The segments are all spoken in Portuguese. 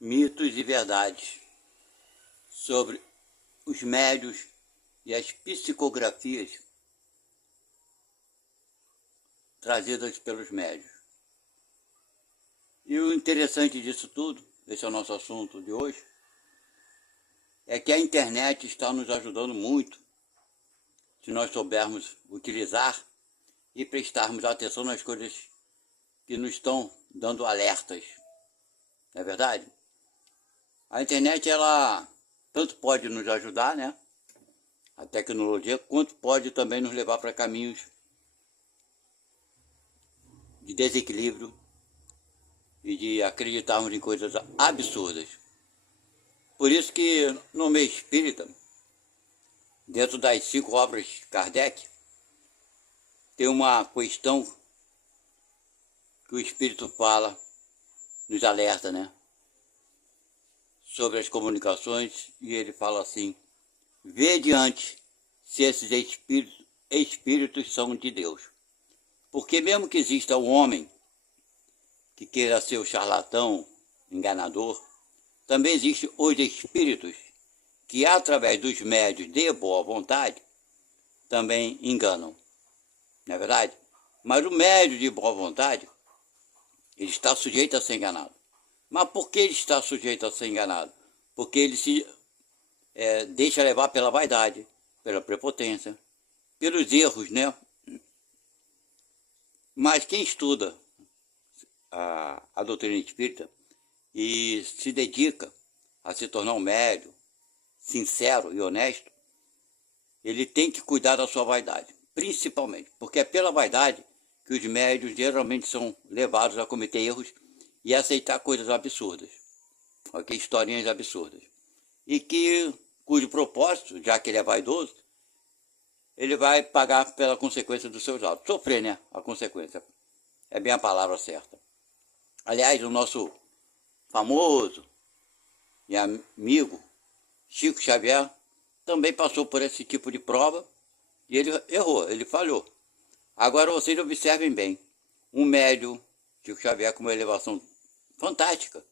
mitos e verdades sobre os médiuns e as psicografias trazidas pelos médiuns. E o interessante disso tudo, esse é o nosso assunto de hoje, é que a internet está nos ajudando muito, se nós soubermos utilizar e prestarmos atenção nas coisas que nos estão dando alertas. Não é verdade? A internet, ela tanto pode nos ajudar, né? A tecnologia, quanto pode também nos levar para caminhos de desequilíbrio e de acreditarmos em coisas absurdas. Por isso que no meio espírita, dentro das 5 obras de Kardec, tem uma questão que o Espírito fala, nos alerta, né? Sobre as comunicações, e ele fala assim: vede antes se esses espíritos são de Deus. Porque mesmo que exista um homem que queira ser o charlatão, enganador, também existem os espíritos que, através dos médios de boa vontade, também enganam. Não é verdade? Mas o médio de boa vontade, ele está sujeito a ser enganado. Mas por que ele está sujeito a ser enganado? Porque ele se deixa levar pela vaidade, pela prepotência, pelos erros, né? Mas quem estuda a doutrina espírita e se dedica a se tornar um médium sincero e honesto, ele tem que cuidar da sua vaidade, principalmente, porque é pela vaidade que os médios geralmente são levados a cometer erros e aceitar coisas absurdas, ok? Historinhas absurdas. E cujo propósito, já que ele é vaidoso, ele vai pagar pela consequência dos seus atos. Sofrer, né? A consequência. É bem a palavra certa. Aliás, o nosso famoso e amigo Chico Xavier também passou por esse tipo de prova e ele errou, ele falhou. Agora vocês observem bem, um médium, Chico Xavier, com uma elevação fantástica,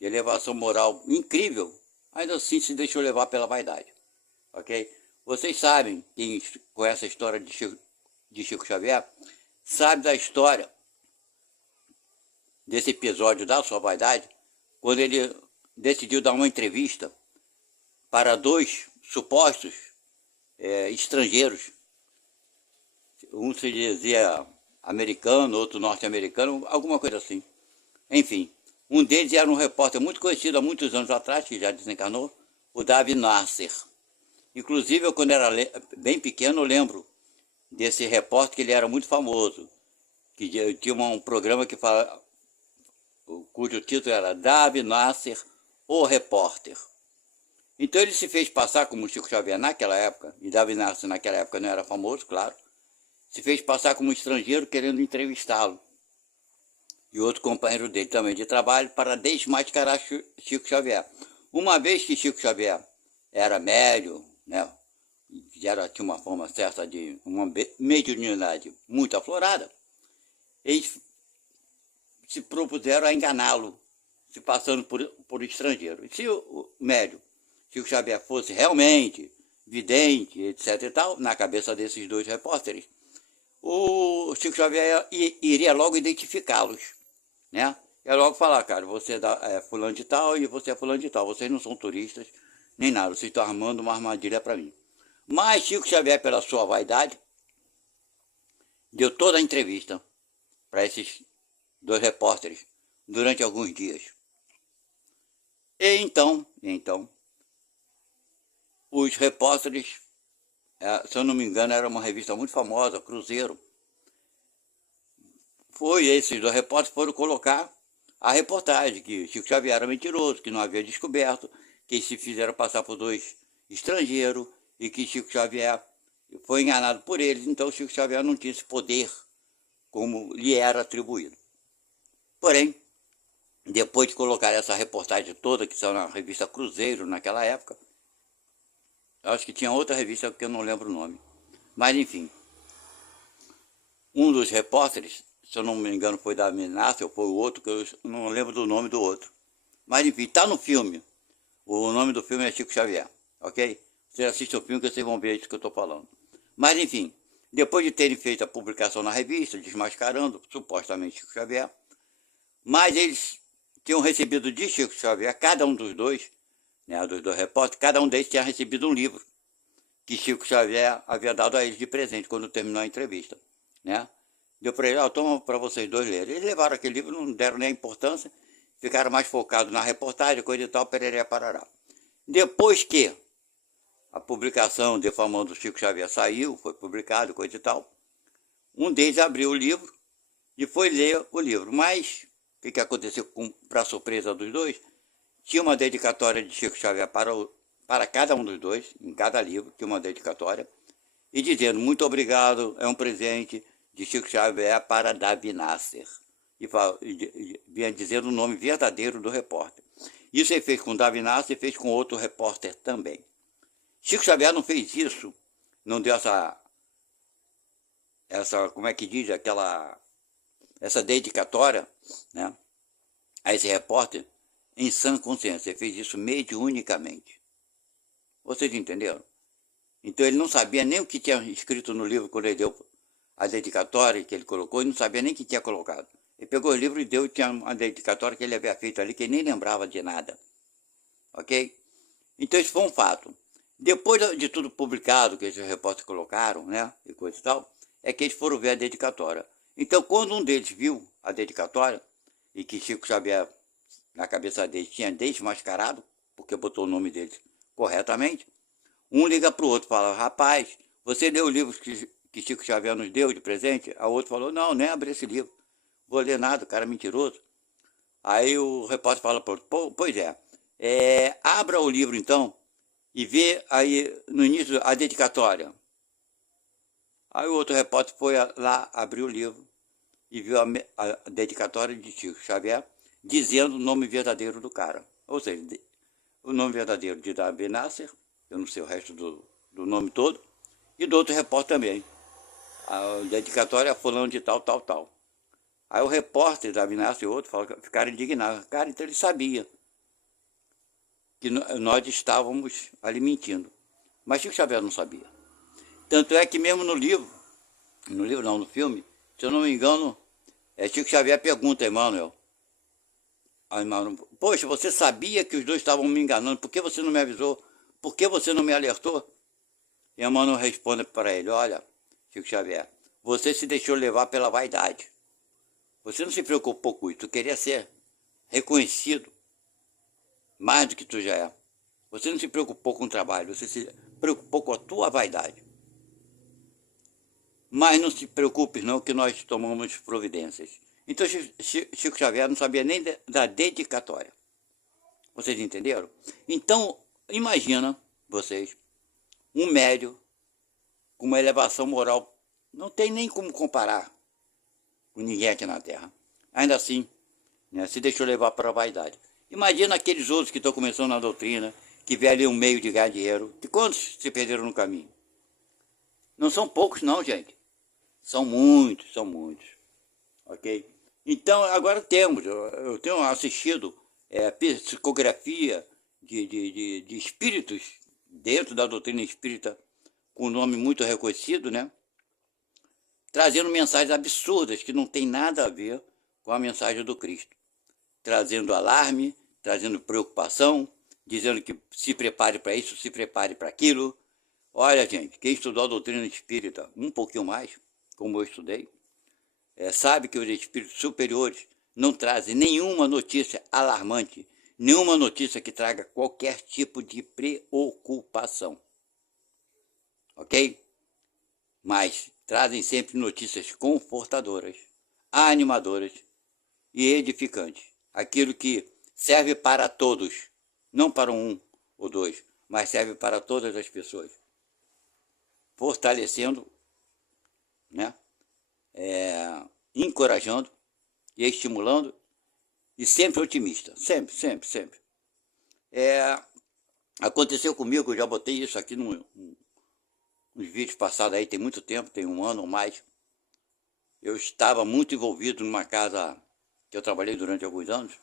de elevação moral incrível, ainda assim se deixou levar pela vaidade, ok? Vocês sabem, quem conhece a história de Chico Xavier, sabe da história desse episódio da sua vaidade, quando ele decidiu dar uma entrevista para 2 supostos estrangeiros. Um se dizia americano, outro norte-americano, alguma coisa assim. Enfim, um deles era um repórter muito conhecido há muitos anos atrás, que já desencarnou, o Davi Nasser. Inclusive, eu, quando era bem pequeno, eu lembro desse repórter, que ele era muito famoso, que tinha um programa que fala, cujo título era Davi Nasser, o repórter. Então ele se fez passar como Chico Xavier naquela época, e Davi Nasser naquela época não era famoso, claro, se fez passar como estrangeiro querendo entrevistá-lo. E outro companheiro dele também de trabalho, para desmascarar Chico Xavier. Uma vez que Chico Xavier era médium, né, tinha uma forma certa de uma mediunidade muito aflorada, eles se propuseram a enganá-lo, se passando por estrangeiro. E se o médium Chico Xavier fosse realmente vidente, etc e tal, na cabeça desses 2 repórteres, o Chico Xavier iria logo identificá-los, né? Ia logo falar: cara, você é fulano de tal e você é fulano de tal, vocês não são turistas, nem nada, vocês estão armando uma armadilha para mim. Mas Chico Xavier, pela sua vaidade, deu toda a entrevista para esses 2 repórteres durante alguns dias. E então, os repórteres, se eu não me engano, era uma revista muito famosa, Cruzeiro. Esses 2 repórteres foram colocar a reportagem, que Chico Xavier era mentiroso, que não havia descoberto, que se fizeram passar por 2 estrangeiros e que Chico Xavier foi enganado por eles. Então Chico Xavier não tinha esse poder como lhe era atribuído. Porém, depois de colocar essa reportagem toda, que saiu na revista Cruzeiro naquela época, acho que tinha outra revista que eu não lembro o nome, mas enfim, um dos repórteres, se eu não me engano foi da Minácia ou foi o outro, que eu não lembro do nome do outro, Mas enfim, tá no filme. O nome do filme é Chico Xavier, ok? Vocês assistem o filme que vocês vão ver isso que eu estou falando. Mas enfim, depois de terem feito a publicação na revista, desmascarando supostamente Chico Xavier, mas eles tinham recebido de Chico Xavier, cada um dos dois, né, dos dois repórteres, cada um deles tinha recebido um livro que Chico Xavier havia dado a eles de presente quando terminou a entrevista, né? Deu para ele, toma para vocês dois lerem. Eles levaram aquele livro, não deram nem a importância, ficaram mais focados na reportagem, coisa e tal, pereré, parará. Depois que a publicação defamando o Chico Xavier saiu, foi publicado, coisa e tal, um deles abriu o livro e foi ler o livro. Mas o que aconteceu, para surpresa dos dois, tinha uma dedicatória de Chico Xavier para cada um dos dois, em cada livro tinha uma dedicatória, e dizendo, muito obrigado, é um presente de Chico Xavier para Davi Nasser. E vinha dizendo o nome verdadeiro do repórter. Isso ele fez com Davi Nasser e fez com outro repórter também. Chico Xavier não fez isso, não deu essa como é que diz, essa dedicatória, né, a esse repórter em sã consciência. Ele fez isso mediunicamente. Vocês entenderam? Então ele não sabia nem o que tinha escrito no livro quando ele deu a dedicatória que ele colocou, ele não sabia nem o que tinha colocado. Ele pegou o livro e deu, tinha uma dedicatória que ele havia feito ali, que ele nem lembrava de nada. Ok? Então isso foi um fato. Depois de tudo publicado, que esses repórteres colocaram, né, e coisa e tal, é que eles foram ver a dedicatória. Então, quando um deles viu a dedicatória, e que Chico Xavier, na cabeça dele, tinha desmascarado, porque botou o nome deles corretamente, um liga para o outro e fala, rapaz, você leu o livro que Chico Xavier nos deu de presente? A outro falou, não, nem abri esse livro, vou ler nada, o cara é mentiroso. Aí o repórter fala para o outro, pois é, abra o livro então, e vê aí no início a dedicatória. Aí o outro repórter foi lá, abriu o livro e viu a dedicatória de Chico Xavier, dizendo o nome verdadeiro do cara. Ou seja, o nome verdadeiro de Davi Nasser, eu não sei o resto do nome todo, e do outro repórter também. A dedicatória é fulano de tal, tal, tal. Aí o repórter, Davi Nasser e outro, ficaram indignados. Cara, então ele sabia que nós estávamos ali mentindo. Mas Chico Xavier não sabia. Tanto é que mesmo no livro não, no filme, se eu não me engano, Chico Xavier pergunta a Emmanuel, poxa, você sabia que os dois estavam me enganando, por que você não me avisou? Por que você não me alertou? E Emmanuel responde para ele, olha, Chico Xavier, você se deixou levar pela vaidade. Você não se preocupou com isso, tu queria ser reconhecido mais do que tu já é. Você não se preocupou com o trabalho, você se preocupou com a tua vaidade. Mas não se preocupe não, que nós tomamos providências. Então Chico Xavier não sabia nem da dedicatória. Vocês entenderam? Então, imagina vocês, um médium com uma elevação moral, não tem nem como comparar com ninguém aqui na Terra. Ainda assim, né, se deixou levar para a vaidade. Imagina aqueles outros que estão começando na doutrina, que vê ali um meio de ganhar dinheiro. De quantos se perderam no caminho? Não são poucos não, gente. São muitos, ok? Então, agora eu tenho assistido psicografia de espíritos dentro da doutrina espírita, com um nome muito reconhecido, né? Trazendo mensagens absurdas que não tem nada a ver com a mensagem do Cristo. Trazendo alarme, trazendo preocupação, dizendo que se prepare para isso, se prepare para aquilo. Olha, gente, quem estudou a doutrina espírita um pouquinho mais, como eu estudei, sabe que os espíritos superiores não trazem nenhuma notícia alarmante, nenhuma notícia que traga qualquer tipo de preocupação. Ok? Mas trazem sempre notícias confortadoras, animadoras e edificantes. Aquilo que serve para todos, não para um ou dois, mas serve para todas as pessoas. Fortalecendo, né? Encorajando e estimulando e sempre otimista, sempre. Aconteceu comigo, eu já botei isso aqui nos vídeos passados aí, tem muito tempo, tem um ano ou mais. Eu estava muito envolvido numa casa que eu trabalhei durante alguns anos,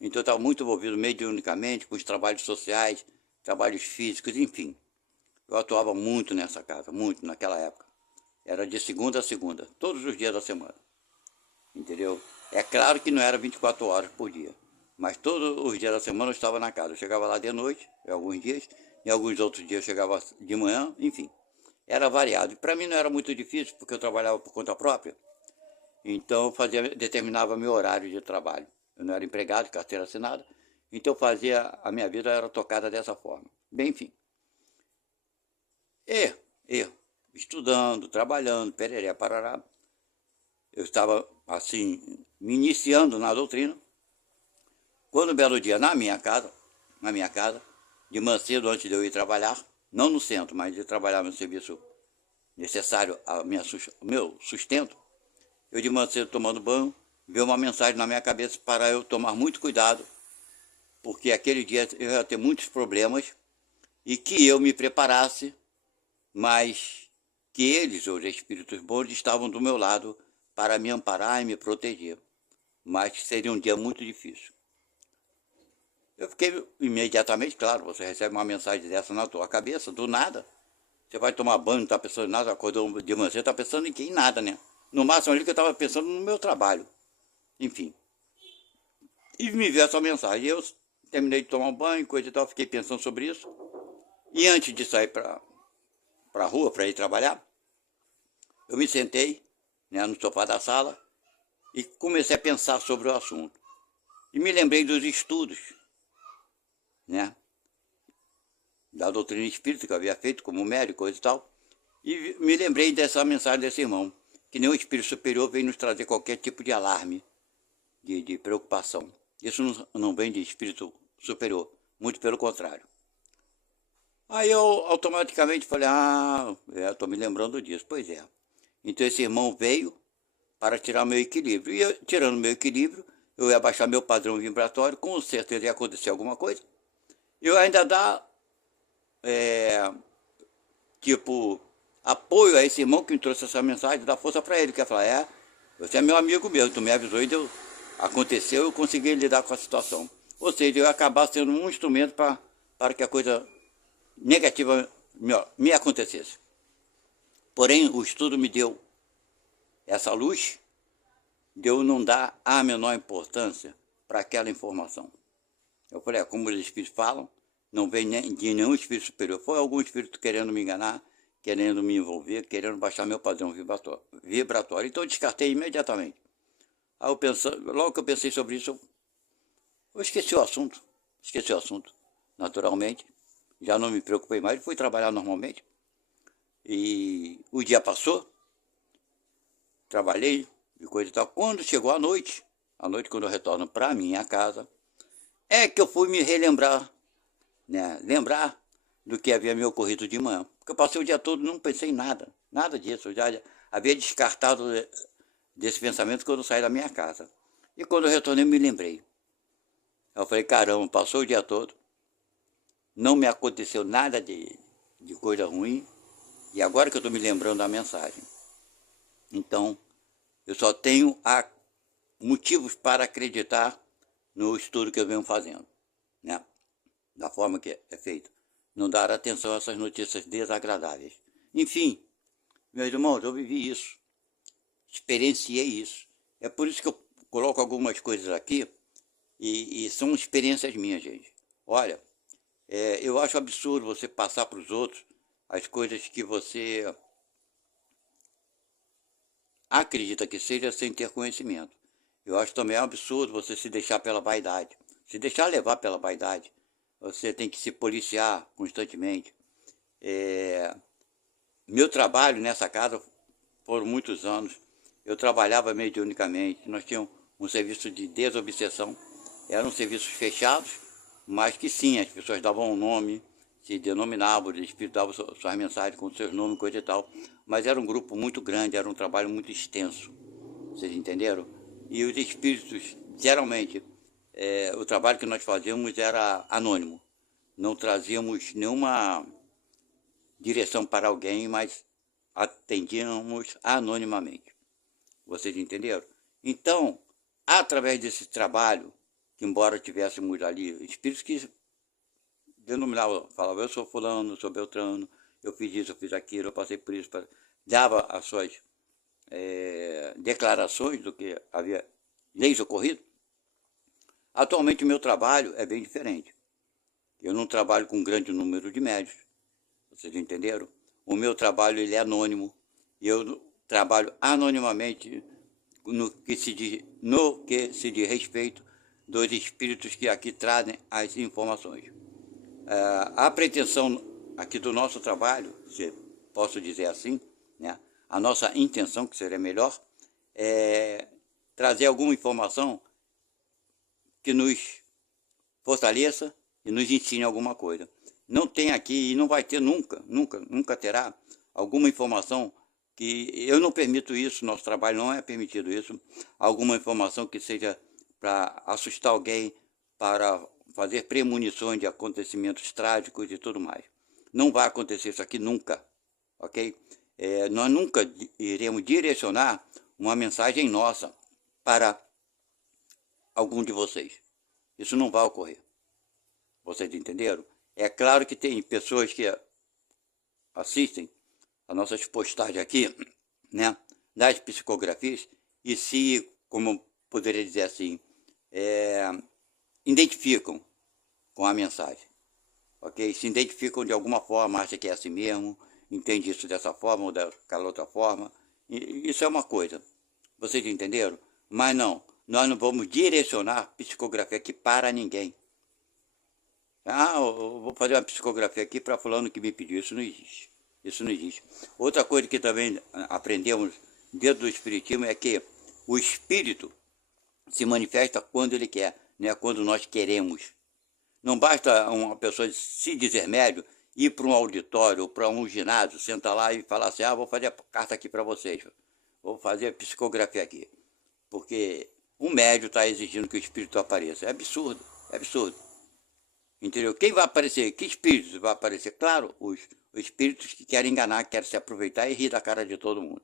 Então eu estava muito envolvido mediunicamente com os trabalhos sociais, trabalhos físicos, enfim. Eu atuava muito nessa casa, muito naquela época. Era de segunda a segunda, todos os dias da semana. Entendeu? É claro que não era 24 horas por dia, mas todos os dias da semana eu estava na casa. Eu chegava lá de noite, em alguns dias, em alguns outros dias eu chegava de manhã, enfim. Era variado. E para mim não era muito difícil, porque eu trabalhava por conta própria. Então eu determinava meu horário de trabalho. Eu não era empregado, carteira assinada. Então a minha vida era tocada dessa forma. Bem, enfim. E estudando, trabalhando, pereré, parará. Eu estava, assim, me iniciando na doutrina. Quando um belo dia, na minha casa, de manhã cedo, antes de eu ir trabalhar, não no centro, mas de trabalhar no serviço necessário ao meu sustento, eu de manhã cedo tomando banho, veio uma mensagem na minha cabeça para eu tomar muito cuidado, porque aquele dia eu ia ter muitos problemas e que eu me preparasse, mas que eles, os espíritos bons, estavam do meu lado para me amparar e me proteger, mas que seria um dia muito difícil. Eu fiquei imediatamente, claro, você recebe uma mensagem dessa na tua cabeça, do nada. Você vai tomar banho, não está pensando em nada, acordou de manhã, você está pensando em quem? Em nada, né? No máximo ali que eu estava pensando no meu trabalho. Enfim. E me veio essa mensagem. Eu terminei de tomar um banho, coisa e tal, fiquei pensando sobre isso. E antes de sair para a rua, para ir trabalhar, eu me sentei, né, no sofá da sala e comecei a pensar sobre o assunto. E me lembrei dos estudos, né, da doutrina espírita que eu havia feito como médico, coisa e tal. E me lembrei dessa mensagem desse irmão, que nenhum espírito superior vem nos trazer qualquer tipo de alarme, de preocupação. Isso não vem de espírito superior, muito pelo contrário. Aí eu automaticamente falei, estou me lembrando disso. Pois é. Então esse irmão veio para tirar meu equilíbrio. E eu, tirando meu equilíbrio, eu ia baixar meu padrão vibratório, com certeza ia acontecer alguma coisa. Eu ainda dar, tipo, apoio a esse irmão que me trouxe essa mensagem, dar força para ele, que ia falar, você é meu amigo mesmo, tu me avisou e deu, aconteceu, eu consegui lidar com a situação. Ou seja, eu ia acabar sendo um instrumento para que a coisa negativa me acontecesse. Porém, o estudo me deu essa luz de eu não dar a menor importância para aquela informação. Eu falei, como os espíritos falam, não vem de nenhum espírito superior. Foi algum espírito querendo me enganar, querendo me envolver, querendo baixar meu padrão vibratório. Então eu descartei imediatamente. Aí logo que eu pensei sobre isso, eu esqueci o assunto. Esqueci o assunto, naturalmente. Já não me preocupei mais, fui trabalhar normalmente. E o dia passou, trabalhei e coisa e tal. Quando chegou a noite quando eu retorno para minha casa, é que eu fui me relembrar, né? Lembrar do que havia me ocorrido de manhã. Porque eu passei o dia todo e não pensei em nada, nada disso. Eu já havia descartado desse pensamento quando eu saí da minha casa. E quando eu retornei, me lembrei. Eu falei, caramba, passou o dia todo, não me aconteceu nada de coisa ruim, e agora que eu estou me lembrando da mensagem. Então, eu só tenho motivos para acreditar no estudo que eu venho fazendo, né? Da forma que é feito. Não dar atenção a essas notícias desagradáveis. Enfim, meus irmãos, eu vivi isso, experienciei isso. É por isso que eu coloco algumas coisas aqui, e são experiências minhas, gente. Olha, eu acho absurdo você passar para os outros as coisas que você acredita que seja sem ter conhecimento. Eu acho também absurdo você se deixar pela vaidade, se deixar levar pela vaidade. Você tem que se policiar constantemente. Meu trabalho nessa casa foram muitos anos. Eu trabalhava mediunicamente. Nós tínhamos um serviço de desobsessão. Eram serviços fechados, mas que sim, as pessoas davam um nome, se denominavam, os espíritos davam suas mensagens com seus nomes, coisa e tal. Mas era um grupo muito grande, era um trabalho muito extenso. Vocês entenderam? E os espíritos, geralmente, o trabalho que nós fazíamos era anônimo. Não trazíamos nenhuma direção para alguém, mas atendíamos anonimamente. Vocês entenderam? Então, através desse trabalho, que embora tivéssemos ali espíritos que denominavam, falavam, eu sou fulano, eu sou Beltrano, eu fiz isso, eu fiz aquilo, eu passei por isso, dava as suas declarações do que havia leis ocorrido. Atualmente o meu trabalho é bem diferente. Eu não trabalho com um grande número de médios, vocês entenderam? O meu trabalho ele é anônimo, e eu trabalho anonimamente no que se diz respeito dos espíritos que aqui trazem as informações. A pretensão aqui do nosso trabalho, se posso dizer assim, né? A nossa intenção, que seria melhor, é trazer alguma informação que nos fortaleça e nos ensine alguma coisa. Não tem aqui e não vai ter nunca terá alguma informação que eu não permito isso, nosso trabalho não é permitido isso, alguma informação que seja para assustar alguém, para fazer premonições de acontecimentos trágicos e tudo mais. Não vai acontecer isso aqui nunca, ok? Nós nunca iremos direcionar uma mensagem nossa para algum de vocês. Isso não vai ocorrer. Vocês entenderam? É claro que tem pessoas que assistem as nossas postagens aqui, né, das psicografias, e se, como poderia dizer assim, identificam com a mensagem, ok? Se identificam de alguma forma, acham que é assim mesmo, entende isso dessa forma ou daquela outra forma, e isso é uma coisa, vocês entenderam? Mas não, nós não vamos direcionar psicografia aqui para ninguém. Eu vou fazer uma psicografia aqui para fulano que me pediu, isso não existe. Isso não existe. Outra coisa que também aprendemos dentro do espiritismo é que o espírito se manifesta quando ele quer, não é quando nós queremos. Não basta uma pessoa se dizer médio, ir para um auditório ou para um ginásio, sentar lá e falar assim, vou fazer a carta aqui para vocês, vou fazer a psicografia aqui. Porque um médio está exigindo que o espírito apareça. É absurdo, é absurdo. Entendeu? Quem vai aparecer? Que espíritos vai aparecer? Claro, os espíritos que querem enganar, que querem se aproveitar e rir da cara de todo mundo.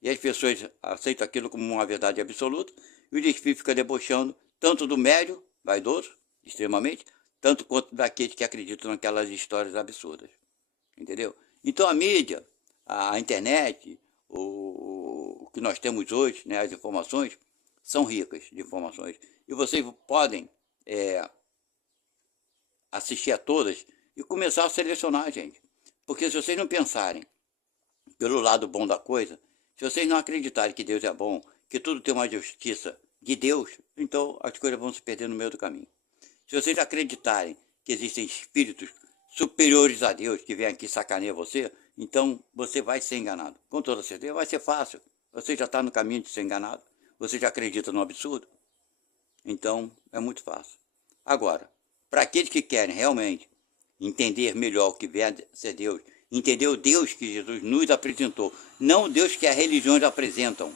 E as pessoas aceitam aquilo como uma verdade absoluta, e o espírito fica debochando tanto do médium, vaidoso, extremamente, tanto quanto daqueles que acreditam naquelas histórias absurdas. Entendeu? Então a mídia, a internet, o que nós temos hoje, né, as informações, são ricas de informações. E vocês podem assistir a todas e começar a selecionar, gente. Porque se vocês não pensarem pelo lado bom da coisa, se vocês não acreditarem que Deus é bom, que tudo tem uma justiça de Deus, então as coisas vão se perder no meio do caminho. Se vocês acreditarem que existem espíritos superiores a Deus que vêm aqui sacanear você, então você vai ser enganado. Com toda certeza vai ser fácil. Você já está no caminho de ser enganado. Você já acredita no absurdo. Então é muito fácil. Agora, para aqueles que querem realmente entender melhor o que vem a ser Deus, entender o Deus que Jesus nos apresentou, não o Deus que as religiões apresentam.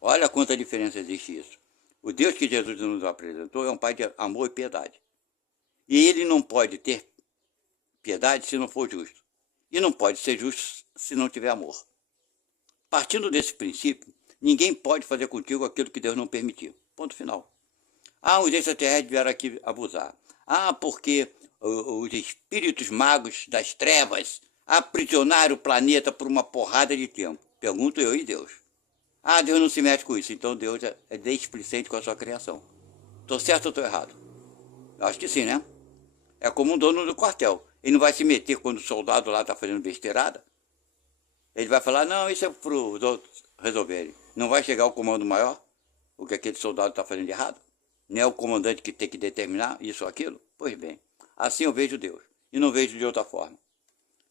Olha quanta diferença existe isso. O Deus que Jesus nos apresentou é um Pai de amor e piedade. E ele não pode ter piedade se não for justo. E não pode ser justo se não tiver amor. Partindo desse princípio, ninguém pode fazer contigo aquilo que Deus não permitiu. Ponto final. Os extraterrestres vieram aqui abusar. Porque os espíritos magos das trevas aprisionaram o planeta por uma porrada de tempo. Pergunto eu e Deus. Deus não se mete com isso. Então Deus é displicente com a sua criação. Estou certo ou estou errado? Eu acho que sim, né? É como um dono do quartel. Ele não vai se meter quando o soldado lá está fazendo besteirada. Ele vai falar, não, isso é para os outros resolverem. Não vai chegar o comando maior, o que aquele soldado está fazendo de errado. Não é o comandante que tem que determinar isso ou aquilo? Pois bem, assim eu vejo Deus. E não vejo de outra forma.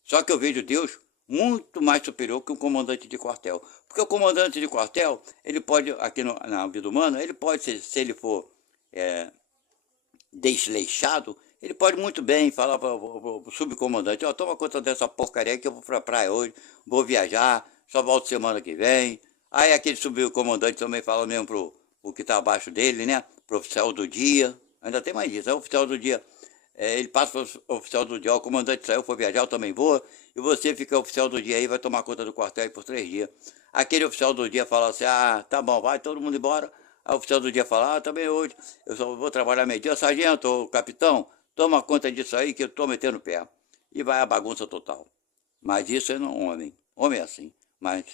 Só que eu vejo Deus muito mais superior que um comandante de quartel. Porque o comandante de quartel, ele pode, aqui na vida humana, ele pode, se ele for desleixado, ele pode muito bem falar para o subcomandante, toma conta dessa porcaria que eu vou para a praia hoje, vou viajar, só volto semana que vem. Aí aquele subcomandante também fala mesmo para o que está abaixo dele, né? Para o oficial do dia, ainda tem mais isso, o oficial do dia, ele passa para o oficial do dia, o comandante saiu, foi viajar, eu também vou, e você fica oficial do dia aí, vai tomar conta do quartel aí por 3 dias. Aquele oficial do dia fala assim, tá bom, vai todo mundo embora. Aí o oficial do dia fala, também hoje eu só vou trabalhar meio-dia, sargento, ou capitão, toma conta disso aí que eu estou metendo o pé. E vai a bagunça total. Mas isso é não homem. Homem é assim. Mas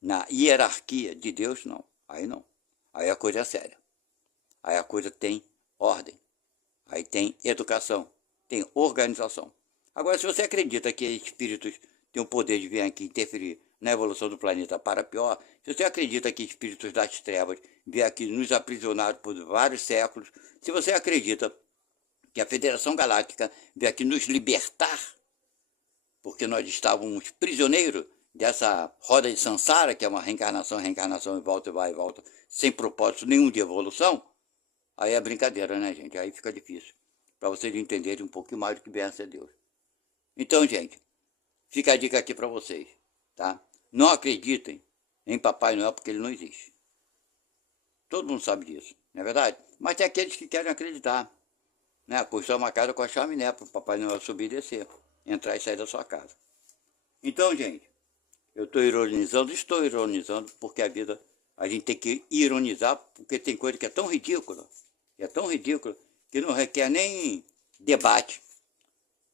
na hierarquia de Deus, não. Aí não. Aí a coisa é séria. Aí a coisa tem ordem. Aí tem educação. Tem organização. Agora, se você acredita que espíritos têm o poder de vir aqui interferir na evolução do planeta para pior, se você acredita que espíritos das trevas vêm aqui nos aprisionar por vários séculos, se você acredita que a Federação Galáctica veio aqui nos libertar, porque nós estávamos prisioneiros dessa roda de Sansara, que é uma reencarnação, e volta, vai e volta, sem propósito nenhum de evolução, aí é brincadeira, né, gente? Aí fica difícil para vocês entenderem um pouquinho mais do que benção é Deus. Então, gente, fica a dica aqui para vocês, tá? Não acreditem em Papai Noel porque ele não existe. Todo mundo sabe disso, não é verdade? Mas tem aqueles que querem acreditar, né? Construir uma casa com a chaminé para o Papai Noel subir e descer, entrar e sair da sua casa. Então, gente, eu estou ironizando porque a vida, a gente tem que ironizar, porque tem coisa que é tão ridícula, que não requer nem debate,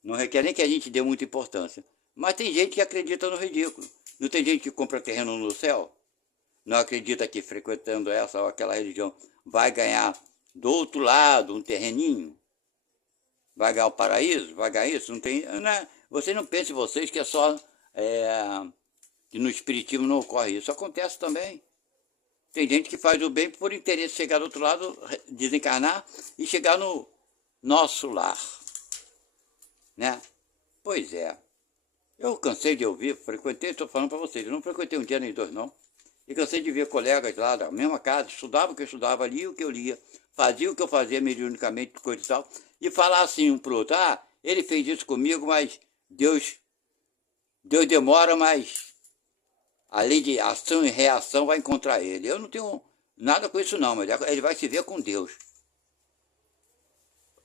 não requer nem que a gente dê muita importância. Mas tem gente que acredita no ridículo. Não tem gente que compra terreno no céu? Não acredita que frequentando essa ou aquela religião vai ganhar do outro lado um terreninho? Vai ganhar o paraíso? Vai ganhar isso? Não tem, né? Vocês não pensem vocês que é só que no espiritismo não ocorre isso. Acontece também. Tem gente que faz o bem por interesse de chegar do outro lado, desencarnar e chegar no nosso lar, né? Pois é. Eu cansei de ouvir, estou falando para vocês, eu não frequentei um dia nem dois, não. E cansei de ver colegas lá da mesma casa, estudava o que eu estudava, lia o que eu lia, fazia o que eu fazia mediunicamente, coisa e tal, e falar assim um pro outro, ele fez isso comigo, mas Deus demora, mas a lei de ação e reação vai encontrar ele. Eu não tenho nada com isso não, mas ele vai se ver com Deus.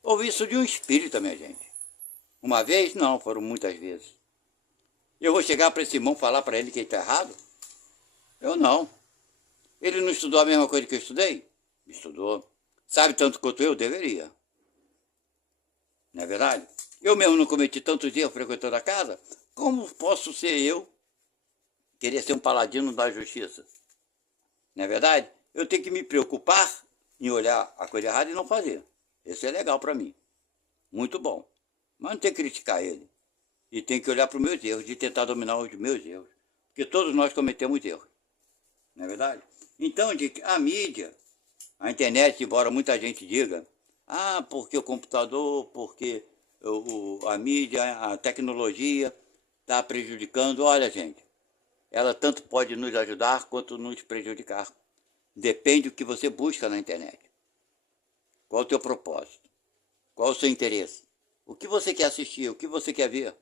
Ouvi isso de um espírita, minha gente. Uma vez? Não, foram muitas vezes. Eu vou chegar para esse irmão falar para ele que ele está errado? Eu não. Ele não estudou a mesma coisa que eu estudei? Estudou. Sabe tanto quanto eu? Deveria. Não é verdade? Eu mesmo não cometi tantos erros frequentando a casa. Como posso ser eu querer ser um paladino da justiça? Não é verdade? Eu tenho que me preocupar em olhar a coisa errada e não fazer. Isso é legal para mim. Muito bom. Mas não tem que criticar ele. E tem que olhar para os meus erros, de tentar dominar os meus erros. Porque todos nós cometemos erros. Não é verdade? Então, a mídia, a internet, embora muita gente diga, porque o computador, porque a mídia, a tecnologia está prejudicando. Olha, gente, ela tanto pode nos ajudar quanto nos prejudicar. Depende do que você busca na internet. Qual o teu propósito? Qual o seu interesse? O que você quer assistir? O que você quer ver?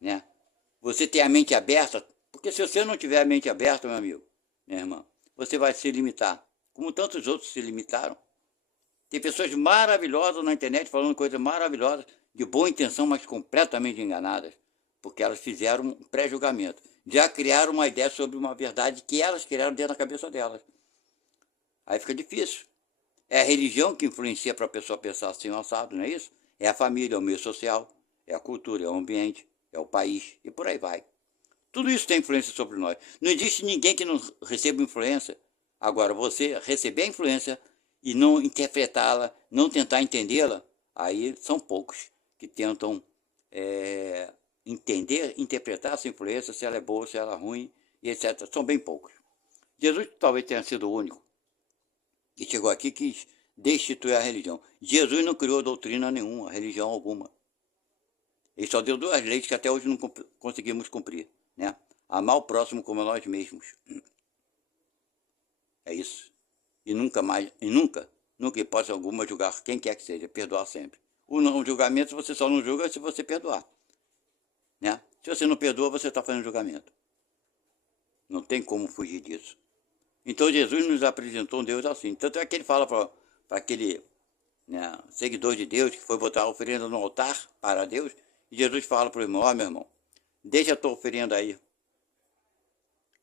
Né? Você tem a mente aberta? Porque se você não tiver a mente aberta, meu amigo, minha irmã, você vai se limitar, como tantos outros se limitaram. Tem pessoas maravilhosas na internet falando coisas maravilhosas, de boa intenção, mas completamente enganadas, porque elas fizeram um pré-julgamento. Já criaram uma ideia sobre uma verdade que elas criaram dentro da cabeça delas. Aí fica difícil. É a religião que influencia para a pessoa pensar assim, assado, não é isso? É a família, é o meio social, é a cultura, é o ambiente, é o país, e por aí vai. Tudo isso tem influência sobre nós. Não existe ninguém que não receba influência. Agora, você receber a influência e não interpretá-la, não tentar entendê-la, aí são poucos que tentam entender, interpretar essa influência, se ela é boa, se ela é ruim, e etc. São bem poucos. Jesus talvez tenha sido o único que chegou aqui e quis destituir a religião. Jesus não criou doutrina nenhuma, religião alguma. Ele só deu duas leis que até hoje não conseguimos cumprir, né? Amar o próximo como a nós mesmos. É isso. E nunca mais, nunca, hipótese alguma, julgar quem quer que seja, perdoar sempre. O não julgamento você só não julga se você perdoar, né? Se você não perdoa, você está fazendo julgamento. Não tem como fugir disso. Então Jesus nos apresentou um Deus assim. Tanto é que ele fala para aquele, né, seguidor de Deus que foi botar a oferenda no altar para Deus, e Jesus fala para o irmão, meu irmão, deixa a tua oferenda aí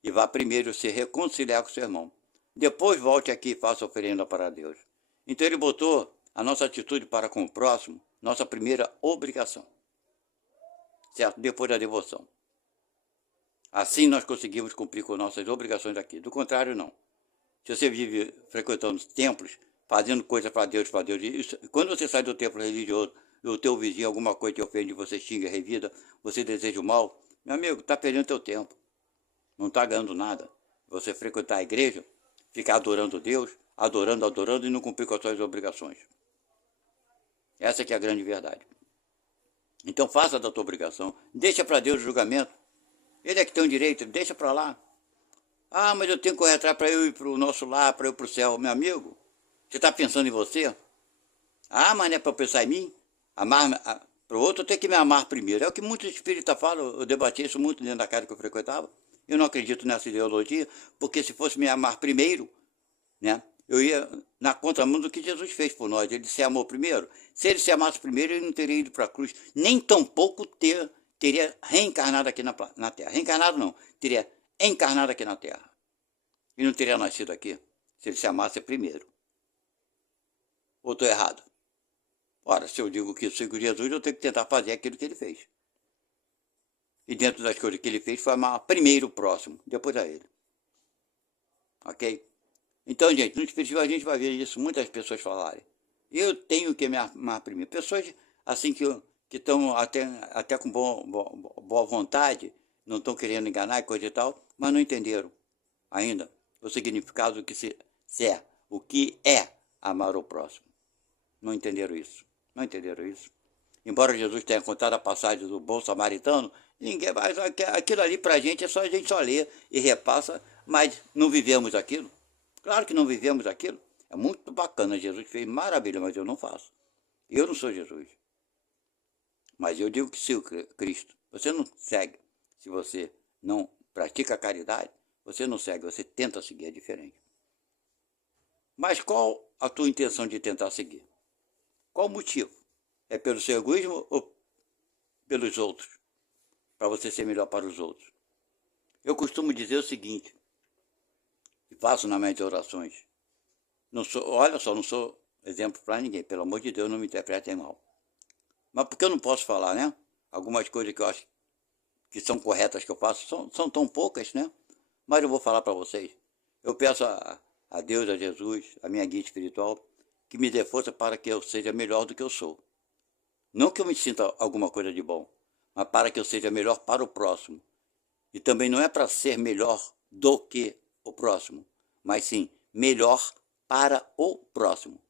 e vá primeiro se reconciliar com o seu irmão. depois volte aqui e faça oferenda para Deus. Então ele botou a nossa atitude para com o próximo, nossa primeira obrigação, certo? Depois da devoção. Assim nós conseguimos cumprir com nossas obrigações aqui. Do contrário, não. Se você vive frequentando templos, fazendo coisas para Deus, isso, quando você sai do templo religioso, e o teu vizinho, alguma coisa te ofende, você xinga, revida, você deseja o mal, meu amigo, está perdendo teu tempo. Não está ganhando nada. Você frequentar a igreja, ficar adorando Deus, adorando e não cumprir com as suas obrigações. Essa que é a grande verdade. Então faça da tua obrigação, deixa para Deus o julgamento. Ele é que tem o direito, deixa para lá. Ah, mas eu tenho que correr atrás para eu ir para o nosso lar, para eu ir para o céu. Meu amigo, você está pensando em você? Ah, mas não é para eu pensar em mim? Para o outro eu tenho que me amar primeiro. É o que muitos espíritas falam, eu debati isso muito dentro da casa que eu frequentava. Eu não acredito nessa ideologia, porque se fosse me amar primeiro, né, eu ia na contramão do que Jesus fez por nós. Ele se amou primeiro. Se ele se amasse primeiro, ele não teria ido para a cruz. Nem tampouco teria reencarnado aqui na Terra. Reencarnado não, teria encarnado aqui na Terra. E não teria nascido aqui, se ele se amasse primeiro. Ou estou errado? Ora, se eu digo que sigo Jesus, eu tenho que tentar fazer aquilo que ele fez. E dentro das coisas que ele fez, foi amar primeiro o próximo, depois a ele. Ok? Então, gente, no Espiritismo a gente vai ver isso, muitas pessoas falarem. Eu tenho que me amar primeiro. Pessoas assim que estão até com boa vontade, não estão querendo enganar e coisa e tal, mas não entenderam ainda o significado do que é, o que é amar o próximo. Não entenderam isso. Não entenderam isso. Embora Jesus tenha contado a passagem do bom samaritano, ninguém mais, aquilo ali pra gente a gente só lê e repassa, mas não vivemos aquilo. Claro que não vivemos aquilo. É muito bacana, Jesus fez maravilha, mas eu não faço. Eu não sou Jesus. Mas eu digo que sigo Cristo. Você não segue. Se você não pratica a caridade, você não segue, você tenta seguir, é diferente. Mas qual a tua intenção de tentar seguir? Qual o motivo? É pelo seu egoísmo ou pelos outros? Para você ser melhor para os outros? Eu costumo dizer o seguinte, e faço nas minhas orações. Não sou, olha só, não sou exemplo para ninguém, pelo amor de Deus, não me interpretem mal. Mas porque eu não posso falar, né? Algumas coisas que eu acho que são corretas que eu faço, são tão poucas, né? Mas eu vou falar para vocês. Eu peço a Deus, a Jesus, a minha guia espiritual, que me dê força para que eu seja melhor do que eu sou. Não que eu me sinta alguma coisa de bom, mas para que eu seja melhor para o próximo. E também não é para ser melhor do que o próximo, mas sim melhor para o próximo.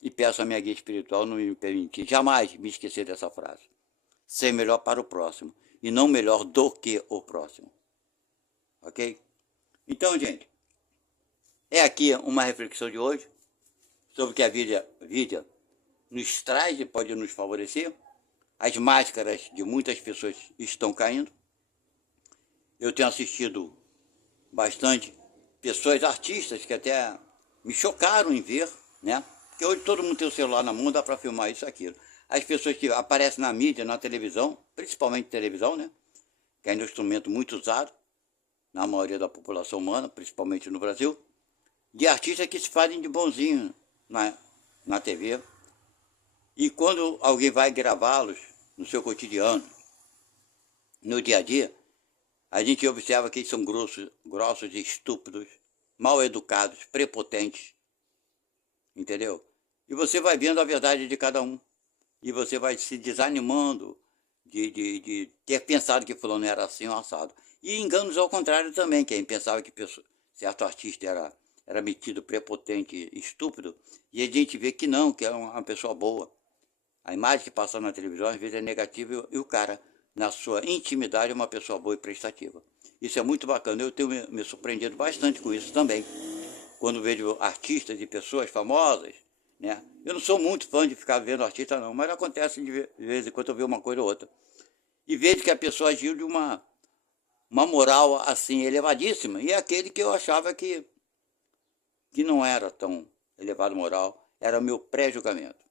E peço a minha guia espiritual não me permitir jamais me esquecer dessa frase. Ser melhor para o próximo e não melhor do que o próximo. Ok? Então, gente, é aqui uma reflexão de hoje sobre o que a vida nos traz e pode nos favorecer. As máscaras de muitas pessoas estão caindo. Eu tenho assistido bastante pessoas, artistas, que até me chocaram em ver, né? Porque hoje todo mundo tem o celular na mão, dá para filmar isso e aquilo. As pessoas que aparecem na mídia, na televisão, principalmente televisão, né? Que é um instrumento muito usado na maioria da população humana, principalmente no Brasil, de artistas que se fazem de bonzinho na TV. E quando alguém vai gravá-los no seu cotidiano, no dia a dia, a gente observa que eles são grossos e estúpidos, mal educados, prepotentes, entendeu? E você vai vendo a verdade de cada um. E você vai se desanimando de ter pensado que fulano era assim ou assado. E enganos ao contrário também, quem pensava que certo artista era metido prepotente, estúpido, e a gente vê que não, que é uma pessoa boa. A imagem que passa na televisão às vezes é negativa e o cara, na sua intimidade, é uma pessoa boa e prestativa. Isso é muito bacana, eu tenho me surpreendido bastante com isso também. Quando vejo artistas e pessoas famosas, né? Eu não sou muito fã de ficar vendo artista não, mas acontece de vez em quando eu vejo uma coisa ou outra. E vejo que a pessoa agiu de uma moral assim elevadíssima, e é aquele que eu achava que não era tão elevado moral, era o meu pré-julgamento.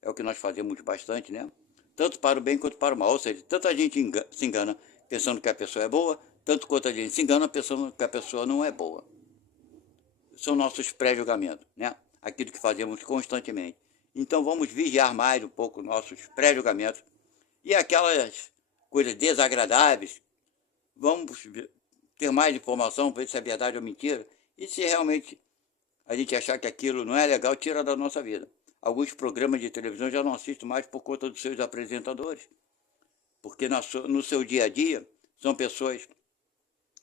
É o que nós fazemos bastante, né? Tanto para o bem quanto para o mal. Ou seja, tanta gente se engana pensando que a pessoa é boa, tanto quanto a gente se engana, que a pessoa não é boa. São nossos pré-julgamentos, né? Aquilo que fazemos constantemente. Então vamos vigiar mais um pouco nossos pré-julgamentos e aquelas coisas desagradáveis, vamos ter mais informação para ver se é verdade ou mentira, e se realmente a gente achar que aquilo não é legal, tira da nossa vida. Alguns programas de televisão já não assisto mais por conta dos seus apresentadores, porque no seu dia a dia são pessoas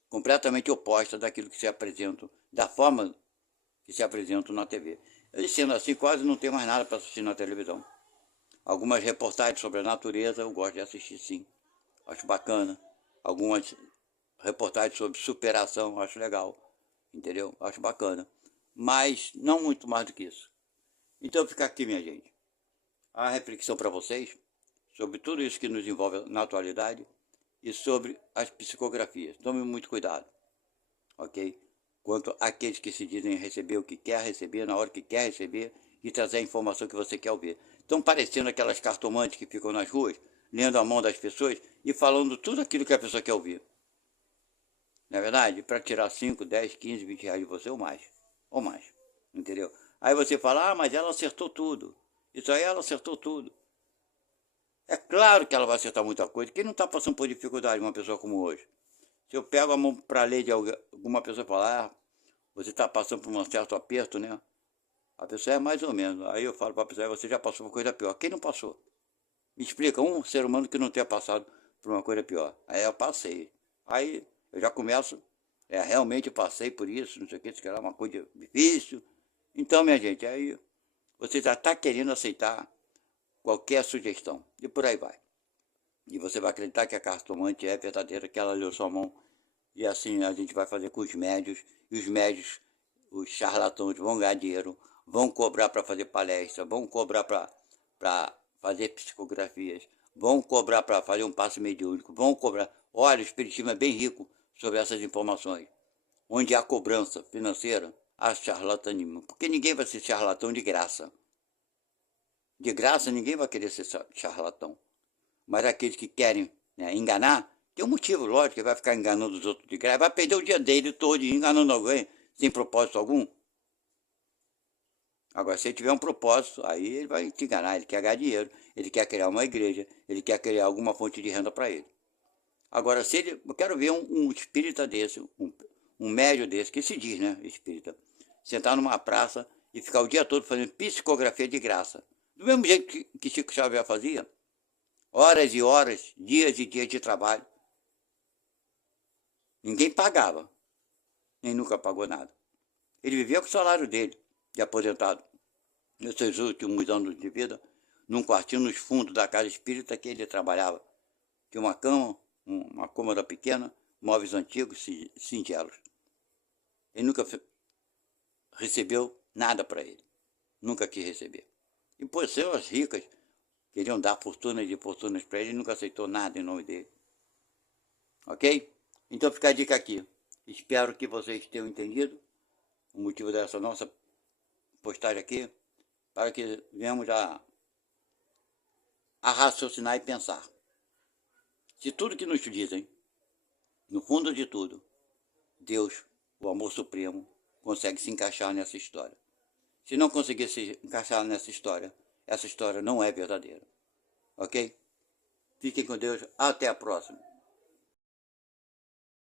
completamente opostas daquilo que se apresentam, da forma que se apresentam na TV. E sendo assim, quase não tem mais nada para assistir na televisão. Algumas reportagens sobre a natureza eu gosto de assistir, sim. Acho bacana. Algumas reportagens sobre superação, acho legal. Entendeu? Acho bacana. Mas não muito mais do que isso. Então fica aqui, minha gente, a reflexão para vocês sobre tudo isso que nos envolve na atualidade e sobre as psicografias. Tome muito cuidado, ok? Quanto àqueles que se dizem receber o que quer receber, na hora que quer receber, e trazer a informação que você quer ouvir. Estão parecendo aquelas cartomantes que ficam nas ruas, lendo a mão das pessoas e falando tudo aquilo que a pessoa quer ouvir. Não é verdade? Para tirar 5, 10, 15, 20 reais de você ou mais. Ou mais. Entendeu? Aí você fala, ah, mas ela acertou tudo. Isso aí ela acertou tudo. É claro que ela vai acertar muita coisa. Quem não está passando por dificuldade, uma pessoa como hoje? Se eu pego a mão para ler de alguma pessoa e falar, ah, você está passando por um certo aperto, né? A pessoa é mais ou menos. Aí eu falo para a pessoa, você já passou por coisa pior. Quem não passou? Me explica um ser humano que não tenha passado por uma coisa pior. Aí eu passei. Aí eu já começo, realmente eu passei por isso, não sei o que, isso era uma coisa difícil. Então, minha gente, aí você já está querendo aceitar qualquer sugestão. E por aí vai. E você vai acreditar que a cartomante é verdadeira, que ela leu sua mão. E assim a gente vai fazer com os médios. E os médios, os charlatães, vão ganhar dinheiro, vão cobrar para fazer palestra, vão cobrar para fazer psicografias, vão cobrar para fazer um passe mediúnico, vão cobrar. Olha, o espiritismo é bem rico sobre essas informações. Onde há cobrança financeira, há charlatanismo. Porque ninguém vai ser charlatão de graça. De graça ninguém vai querer ser charlatão. Mas aqueles que querem, né, enganar, tem um motivo, lógico, que vai ficar enganando os outros de graça, vai perder o dia dele todo enganando alguém, sem propósito algum. Agora, se ele tiver um propósito, aí ele vai te enganar, ele quer ganhar dinheiro, ele quer criar uma igreja, ele quer criar alguma fonte de renda para ele. Agora, se ele, eu quero ver um espírita desse, um médio desse, que se diz, né, espírita, sentar numa praça e ficar o dia todo fazendo psicografia de graça. Do mesmo jeito que Chico Xavier fazia, horas e horas, dias e dias de trabalho. Ninguém pagava, nem nunca pagou nada. Ele vivia com o salário dele, de aposentado, nos seus últimos anos de vida, num quartinho nos fundos da casa espírita que ele trabalhava. Tinha uma cama, uma cômoda pequena, móveis antigos, singelos. Ele nunca recebeu nada para ele. Nunca quis receber. E pessoas ricas queriam dar fortunas e fortunas para ele e nunca aceitou nada em nome dele. Ok? Então fica a dica aqui. Espero que vocês tenham entendido o motivo dessa nossa postagem aqui, para que venhamos a raciocinar e pensar. Se tudo que nos dizem, no fundo de tudo, Deus, o amor supremo, consegue se encaixar nessa história. Se não conseguir se encaixar nessa história, essa história não é verdadeira. Ok? Fiquem com Deus. Até a próxima.